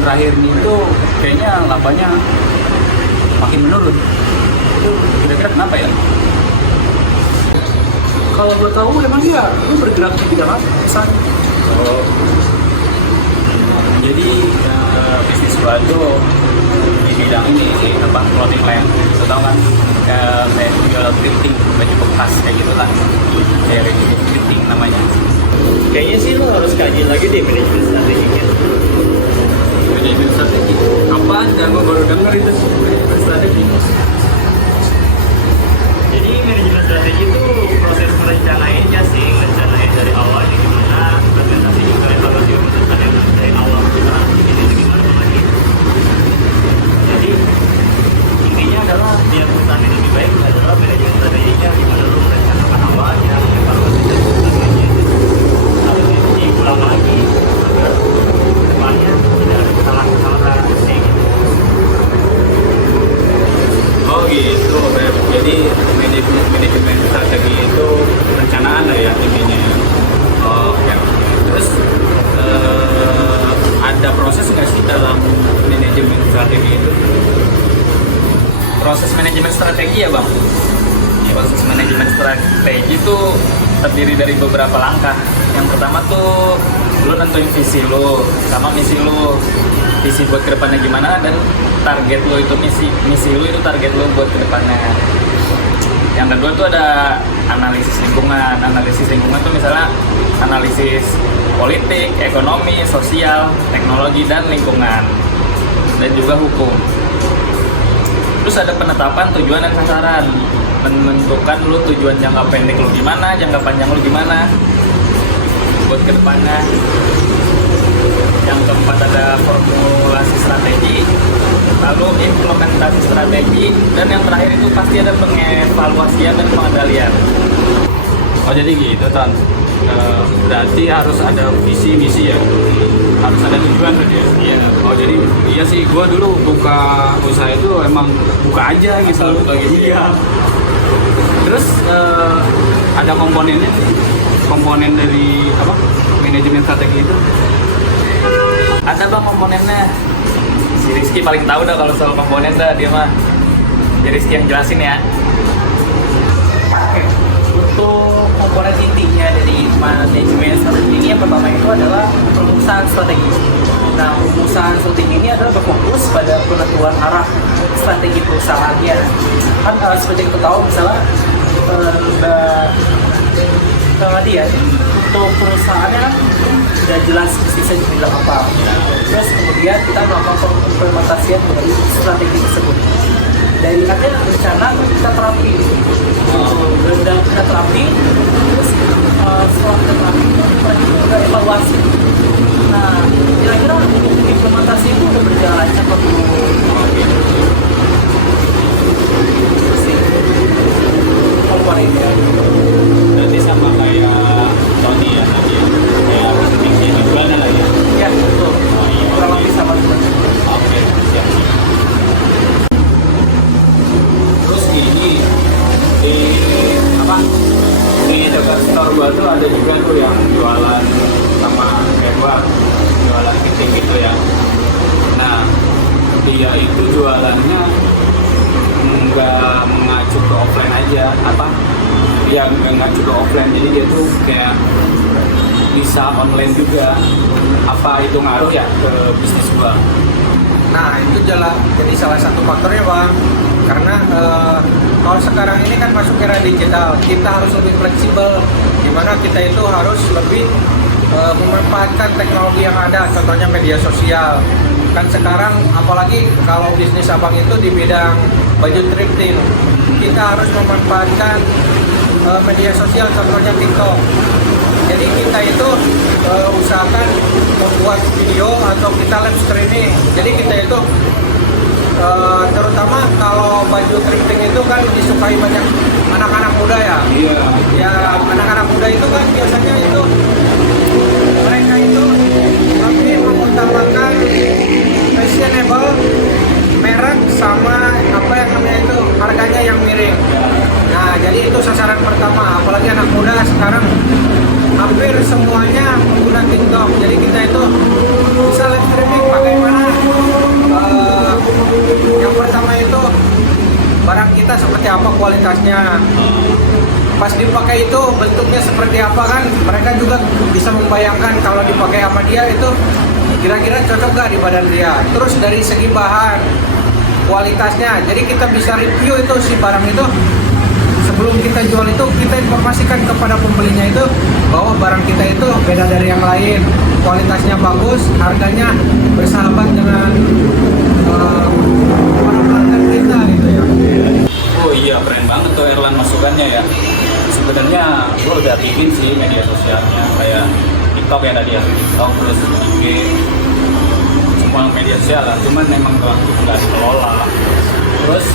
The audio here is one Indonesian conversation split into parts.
terakhir ini itu kayaknya labanya makin menurun. Itu kira-kira kenapa ya? Kalau gue tahu emang ya lu bergerak di bidang apa? Misalnya. Oh. Jadi bisnis gua tuh di bidang ini sih, apa, clothing line. Lo tau kan, kayak jual thrifting, baju bekas kayak gitulah. Kayak thrifting namanya. Kayaknya sih lo harus kaji lagi deh manajemen strateginya. Manajemen strategi. Apaan? Dan gua baru denger itu manajemen strategi. Jadi manajemen strategi itu proses merencanainnya sih, rencanain dari awalnya gimana, presentasi juga evaluasi keputusan yang dari awal kita ini gimana lagi. Jadi intinya adalah biar perusahaan ini lebih baik adalah manajemen strateginya gimana lo merencanakan awalnya, evaluasi dan sebagainya. Habis itu diulang lagi agar depannya tidak ada kesalahan-kesalahan kayak gitu. Oh gitu, Beb. Jadi manajemen strategi itu perencanaan lah ya intinya. Oh ya. Terus ada proses nggak sih dalam manajemen strategi itu? Proses manajemen strategi ya bang? Proses manajemen strategi itu terdiri dari beberapa langkah. Yang pertama tuh lo nentuin visi lo sama misi lo. Visi buat kedepannya gimana dan target lo itu misi lo itu target lo buat kedepannya. Yang kedua tuh ada analisis lingkungan. Analisis lingkungan tuh misalnya analisis politik, ekonomi, sosial, teknologi dan lingkungan dan juga hukum. Terus ada penetapan tujuan dan sasaran, menentukan lo tujuan jangka pendek lo gimana, jangka panjang lo gimana buat kedepannya. Yang keempat ada formulasi strategi, lalu implementasi strategi, dan yang terakhir itu pasti ada pengevaluasian dan pengendalian. Oh jadi gitu Tan. Berarti harus ada visi misi ya, harus ada tujuan tadi ya. Iya. Oh jadi iya sih, gue dulu buka usaha itu emang buka aja gitu. Iya. Terus ada komponennya, komponen dari apa manajemen strategi itu? Ada bang komponennya. Si Rizky paling tahu dah kalau soal komponen dah, dia mah. Jadi Rizky yang jelasin ya. Oke. Untuk komponen intinya dari manajemen strategi ini yang pertama itu adalah perumusan strategi. Nah, perumusan strategi ini adalah berfokus pada penentuan arah strategi perusahaannya. Kan seperti kita tahu misalnya kemudian untuk perusahaannya kan sudah jelas bisnisnya dibilang apa. Terus kemudian kita melakukan implementasian dari strategi tersebut. Dari ada rencana kita terapi, dan kita terapi, terus setelah kita terapi kita evaluasi. Nah, kira-kira untuk implementasi itu udah berjalan lancar atau belum? Komponennya. Berarti sama kayak Tony ya tadi ya, kayak misi tujuannya lah ya. Ya betul. Kurang lebih sama juga. Oke, siap. Terus gini, di apa? Di dekat store gua tuh ada juga tuh yang jualan sama kayak gua, jualan fitting gitu ya. Nah, dia itu jualannya nggak mengacu ke offline aja, apa? Dia nggak mengacu ke offline, jadi dia tuh kayak bisa online juga. Apa itu ngaruh ya ke bisnis gua? Nah itu jadi salah satu faktornya Bang, karena kalau sekarang ini kan masuk era digital, kita harus lebih fleksibel, dimana kita itu harus lebih memanfaatkan teknologi yang ada, contohnya media sosial. Kan sekarang apalagi kalau bisnis abang itu di bidang baju thrifting, kita harus memanfaatkan media sosial, contohnya TikTok. Jadi kita itu usahakan membuat video atau kita live streaming. Jadi kita itu terutama kalau baju thrifting itu kan disukai banyak anak-anak muda ya. Iya. Ya anak-anak muda itu kan biasanya itu mereka itu lebih mengutamakan fashionable, merek sama apa yang namanya itu harganya yang miring. Nah jadi itu sasaran pertama, apalagi anak muda sekarang hampir semuanya menggunakan TikTok. Jadi kita itu bisa live streaming bagaimana kita seperti apa kualitasnya. Pas dipakai itu bentuknya seperti apa kan, mereka juga bisa membayangkan kalau dipakai sama dia itu kira-kira cocok gak di badan dia. Terus dari segi bahan, kualitasnya, jadi kita bisa review itu si barang itu sebelum kita jual itu, kita informasikan kepada pembelinya itu bahwa barang kita itu beda dari yang lain, kualitasnya bagus, harganya bersahabat dengan para pelanggan kita gitu ya. Oh iya, keren banget tuh Erlan masukannya ya. Sebenarnya gue udah bikin sih media sosialnya kayak TikTok ya tadi ya, TikTok terus IG, semua media sosial lah. Cuman memang nggak dikelola. Terus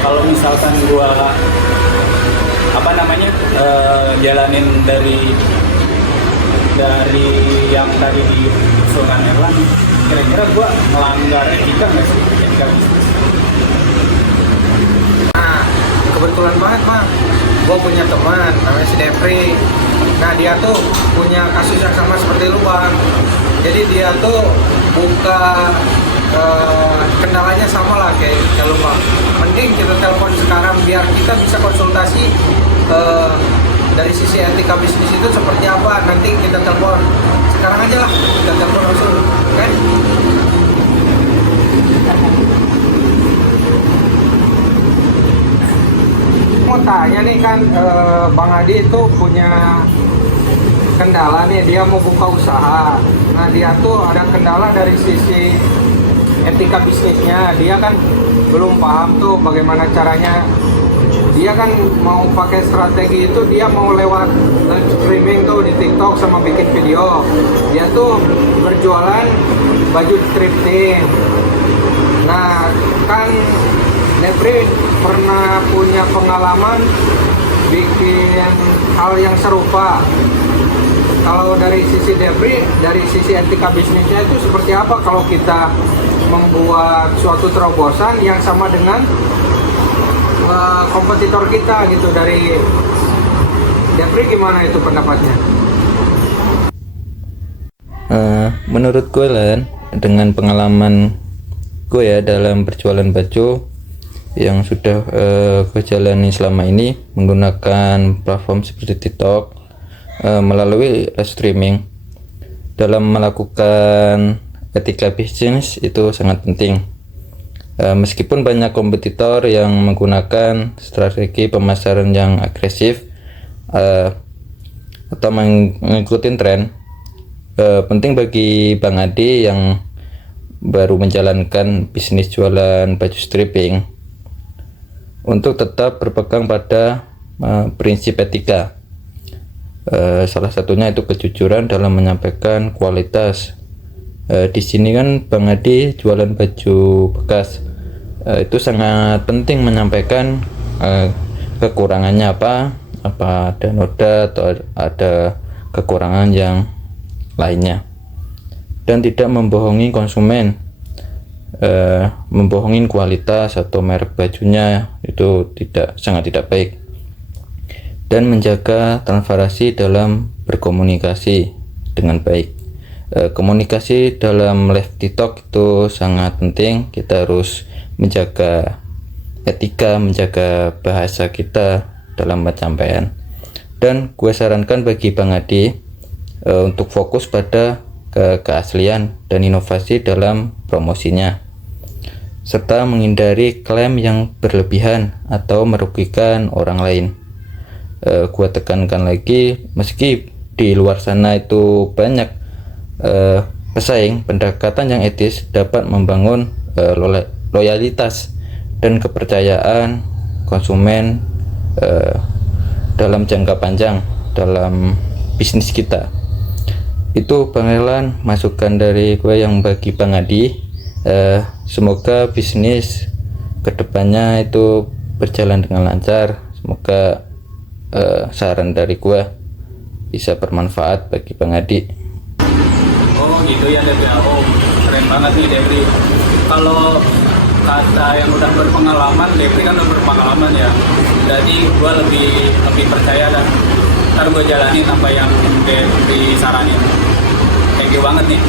kalau misalkan gue jalanin dari yang tadi di usulan Erlan, kira-kira gue melanggar etika nggak sih, etika bisnis? Nah, kebetulan banget Bang, gue punya teman namanya si Depri. Nah dia tuh punya kasus yang sama seperti lu Bang. Jadi dia tuh buka kendalanya sama lah kayak lu Bang. Mending kita telepon sekarang biar kita bisa konsultasi dari sisi etika bisnis itu seperti apa. Nanti kita telepon sekarang aja lah, kita telepon langsung, kan? Mau tanya nih kan, Bang Adi itu punya kendala nih, dia mau buka usaha. Nah dia tuh ada kendala dari sisi etika bisnisnya, dia kan belum paham tuh bagaimana caranya. Dia kan mau pakai strategi itu, dia mau lewat streaming tuh di TikTok sama bikin video. Dia tuh berjualan baju thrifting. Nah kan Depri pernah punya pengalaman bikin hal yang serupa. Kalau dari sisi Depri, dari sisi etika bisnisnya itu seperti apa kalau kita membuat suatu terobosan yang sama dengan kompetitor kita gitu? Dari Depri gimana itu pendapatnya? Menurut gue Lan, dengan pengalaman gue ya dalam berjualan baju yang sudah gue jalani selama ini menggunakan platform seperti TikTok melalui live streaming, dalam melakukan etika bisnis itu sangat penting. Meskipun banyak kompetitor yang menggunakan strategi pemasaran yang agresif atau mengikuti tren, penting bagi Bang Adi yang baru menjalankan bisnis jualan baju stripping untuk tetap berpegang pada prinsip etika. Salah satunya itu kejujuran dalam menyampaikan kualitas. Di sini kan Bang Adi jualan baju bekas, itu sangat penting menyampaikan kekurangannya apa ada noda atau ada kekurangan yang lainnya, dan tidak membohongi konsumen, membohongin kualitas atau merek bajunya, itu sangat tidak baik. Dan menjaga transparansi dalam berkomunikasi dengan baik. Komunikasi dalam live TikTok itu sangat penting. Kita harus menjaga etika, menjaga bahasa kita dalam penyampaian. Dan gue sarankan bagi Bang Adi untuk fokus pada keaslian dan inovasi dalam promosinya, serta menghindari klaim yang berlebihan atau merugikan orang lain. Gua tekankan lagi, meski di luar sana itu banyak pesaing, pendekatan yang etis dapat membangun loyalitas dan kepercayaan konsumen dalam jangka panjang dalam bisnis kita. Itu Bang Erlan, masukan dari gue yang bagi Bang Adi. Semoga bisnis kedepannya itu berjalan dengan lancar. Semoga saran dari gue bisa bermanfaat bagi Bang Adi. Oh gitu ya Depri. Oh keren banget nih Depri. Kalau kata yang udah berpengalaman, Depri kan udah berpengalaman ya, jadi gue lebih percaya dan ntar gue jalanin apa yang Depri saranin. Thank you banget nih.